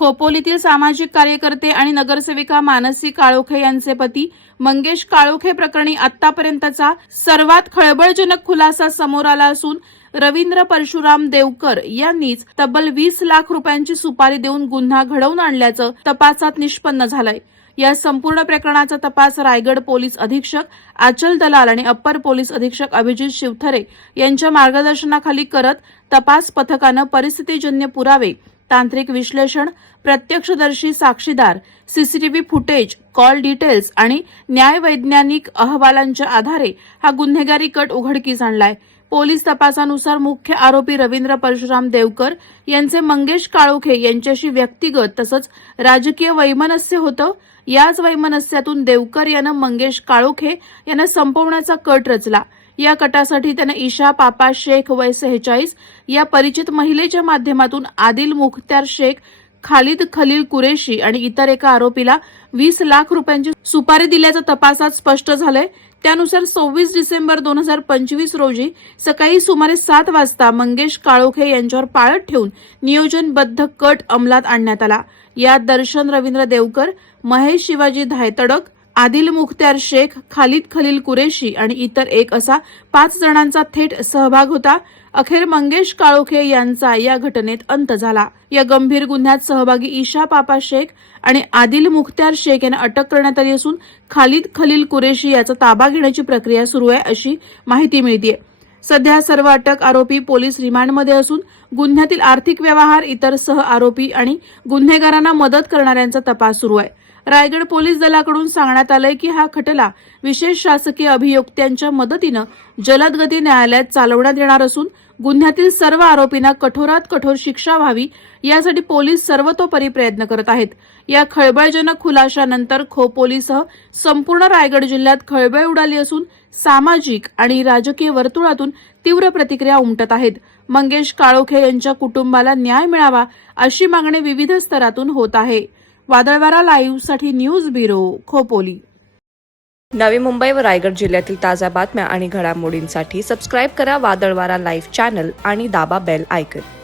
खोपोलीतील सामाजिक कार्यकर्ते आणि नगरसेविका मानसी काळोखे यांचे पती मंगेश काळोखे प्रकरणी आतापर्यंतचा सर्वात खळबळजनक खुलासा समोर आला असून रवींद्र परशुराम देवकर यांनीच तब्बल 20 लाख रुपयांची सुपारी देऊन गुन्हा घडवून आणल्याचं तपासात निष्पन्न झालंय। या संपूर्ण प्रकरणाचा तपास रायगड पोलीस अधीक्षक आचल दलाल आणि अप्पर पोलीस अधीक्षक अभिजित शिवथरे यांच्या मार्गदर्शनाखाली करत तपास पथकानं परिस्थितीजन्य पुरावे, तांत्रिक विश्लेषण, प्रत्यक्षदर्शी साक्षीदार, सीसीटीव्ही फुटेज, कॉल डिटेल्स आणि न्यायवैज्ञानिक अहवालांच्या आधारे हा गुन्हेगारी कट उघडकीस आणलाय। पोलीस तपासानुसार मुख्य आरोपी रवींद्र परशुराम देवकर यांचे मंगेश काळोखे यांच्याशी व्यक्तिगत तसंच राजकीय वैमनस्य होतं। याच वैमनस्यातून देवकर यानं मंगेश काळोखे यांना संपवण्याचा कट रचला। या कटासाठी त्यानं ईशा पापा शेख वय 46 या परिचित महिलेच्या माध्यमातून आदिल मुख्तार शेख, खालिद खलील कुरेशी आणि इतर एका आरोपीला 20 लाख रुपयांची सुपारी दिल्याचं तपासात स्पष्ट झालंय। त्यानुसार 26 डिसेंबर 2025 रोजी सकाळी सुमारे 7 वाजता मंगेश काळोखे यांच्यावर पाळत ठेवून नियोजनबद्ध कट अंमलात आणण्यात आला। यात दर्शन रवींद्र देवकर, महेश शिवाजी धायतडक, आदिल मुख्तार शेख, खालिद खलील कुरेशी आणि इतर एक असा 5 जणांचा थेट सहभाग होता। अखेर मंगेश काळोखे यांचा या घटनेत अंत झाला। या गंभीर गुन्ह्यात सहभागी ईशा पापा शेख आणि आदिल मुख्तार शेख यांना अटक करण्यात आली असून खालिद खलील कुरेशी याचा ताबा घेण्याची प्रक्रिया सुरू आहे अशी माहिती मिळतेय। सध्या सर्व अटक आरोपी पोलीस रिमांडमध्ये असून गुन्ह्यातील आर्थिक व्यवहार, इतर सह आरोपी आणि गुन्हेगारांना मदत करणाऱ्यांचा तपास सुरू आहे। रायगड पोलीस दलाकडून सांगण्यात आलंय की हा खटला विशेष शासकीय अभियोक्त्यांच्या मदतीनं जलद गती न्यायालयात चालवण्यात येणार असून गुन्ह्यातील सर्व आरोपींना कठोरात कठोर शिक्षा व्हावी यासाठी पोलीस सर्वतोपरी प्रयत्न करत आहेत। या खळबळजनक खुलाशानंतर खोपोलीसह संपूर्ण रायगड जिल्ह्यात खळबळ उडाली असून सामाजिक आणि राजकीय वर्तुळातून तीव्र प्रतिक्रिया उमटत आहेत। मंगेश काळोखे यांच्या कुटुंबाला न्याय मिळावा अशी मागणी विविध स्तरातून होत आहे। वादळवारा लाईव्हसाठी न्यूज ब्युरो, खोपोली। नवी मुंबई व रायगड जिल्ह्यातील ताज्या बातम्या आणि घडामोडींसाठी सबस्क्राईब करा वादळवारा लाईव्ह चॅनल आणि दाबा बेल आयकॉन।